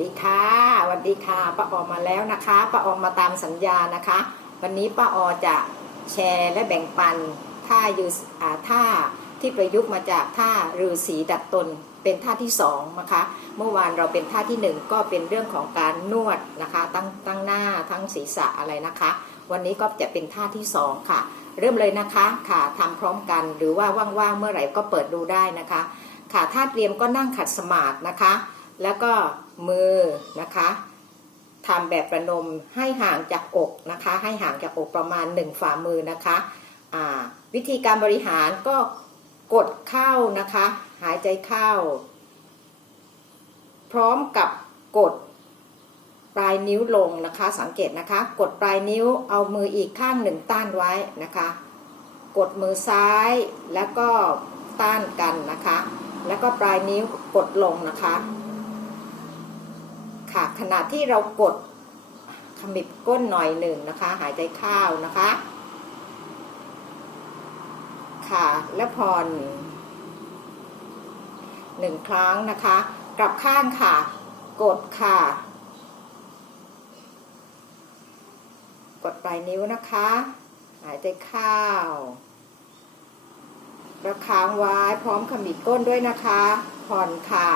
ดีค่ะสวัสดีค่ะป้าออมาแล้วนะคะป้าออมาตามสัญญานะคะ วันนี้ป้าออจะแชร์และแบ่งปันท่ายูอ่าท่าที่ประยุกต์มาจากท่าฤาษีดัดตนเป็นท่าที่สองนะคะ เมื่อวานเราเป็นท่าที่หนึ่งก็เป็นเรื่องของการนวดนะคะตั้งตั้งหน้าทั้งศีรษะอะไรนะคะ วันนี้ก็จะเป็นท่าที่สองค่ะ เริ่มเลยนะคะค่ะทำพร้อมกันหรือว่าว่างๆเมื่อไหร่ก็เปิดดูได้นะคะ ค่ะท่าเตรียมก็นั่งขัดสมาธินะคะ แล้วก็มือนะคะทำแบบประนมให้ห่างจากอกนะคะ ให้ห่างจากอกประมาณหนึ่งฝ่ามือนะคะวิธีการบริหารก็กดเข้านะคะ หายใจเข้า พร้อมกับกดปลายนิ้วลงนะคะ สังเกตนะคะ กดปลายนิ้วเอามืออีกข้างหนึ่งต้านไว้นะคะ กดมือซ้ายแล้วก็ต้านกันนะคะ แล้วก็ปลายนิ้วกดลงนะคะ ค่ะ ขณะที่เรากดขมิบก้นหน่อยหนึ่งนะคะ หายใจเข้านะคะ ค่ะและผ่อนหนึ่งครั้งนะคะ กลับข้างค่ะ กดค่ะ กดปลายนิ้วนะคะ หายใจเข้าแล้วค้างไว้พร้อมขมิบก้นด้วยนะคะ ผ่อนค่ะ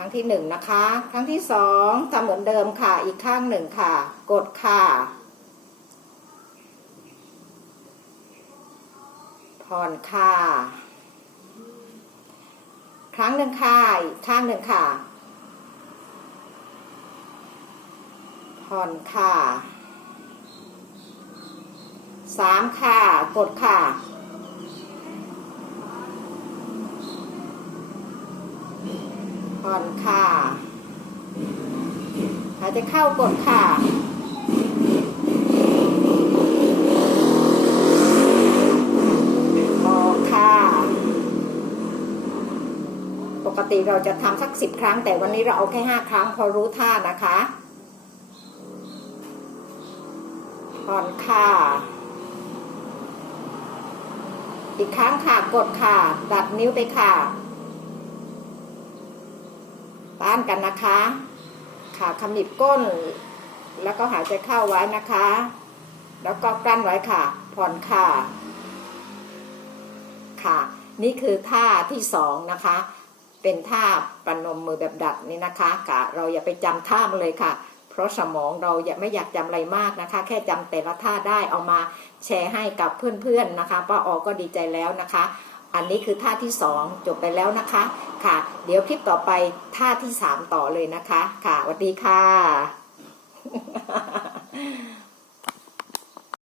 ครั้งที่หนึ่งนะคะ ครั้งที่สองทำเหมือนเดิมค่ะ อีกข้างหนึ่งค่ะ กดค่ะ ผ่อนค่ะ ครั้งหนึ่งค่ะ อีกข้างหนึ่งค่ะ ผ่อนค่ะสามค่ะ กดค่ะ ผ่อนค่ะหายใจเข้ากดค่ะออกค่ะ ปกติเราจะทำสักสิบครั้ง แต่วันนี้เราเอาแค่ห้าครั้งพอรู้ท่านะคะผ่อนค่ะ อีกครั้งค่ะ กดค่ะ ดัดนิ้วไปค่ะ ต้านกันนะคะค่ะขมิบก้น แล้วก็หายใจเข้าไว้นะคะ แล้วก็กลั้นไว้ค่ะ ผ่อนค่ะ ค่ะ นี่คือท่าที่สองนะคะ เป็นท่าปนมมือแบบดัดนี่นะคะกะเราอย่าไปจำท่ามันเลยค่ะ เพราะสมองเราอย่าไม่อยากจำอะไรมากนะคะ แค่จำแต่ละท่าได้เอามาแชร์ให้กับเพื่อนๆนะคะป้าออก็ดีใจแล้วนะคะ อันนี้คือท่าที่สองจบไปแล้วนะคะค่ะ เดี๋ยวคลิปต่อไปท่าที่สามต่อเลยนะคะ ค่ะสวัสดีค่ะ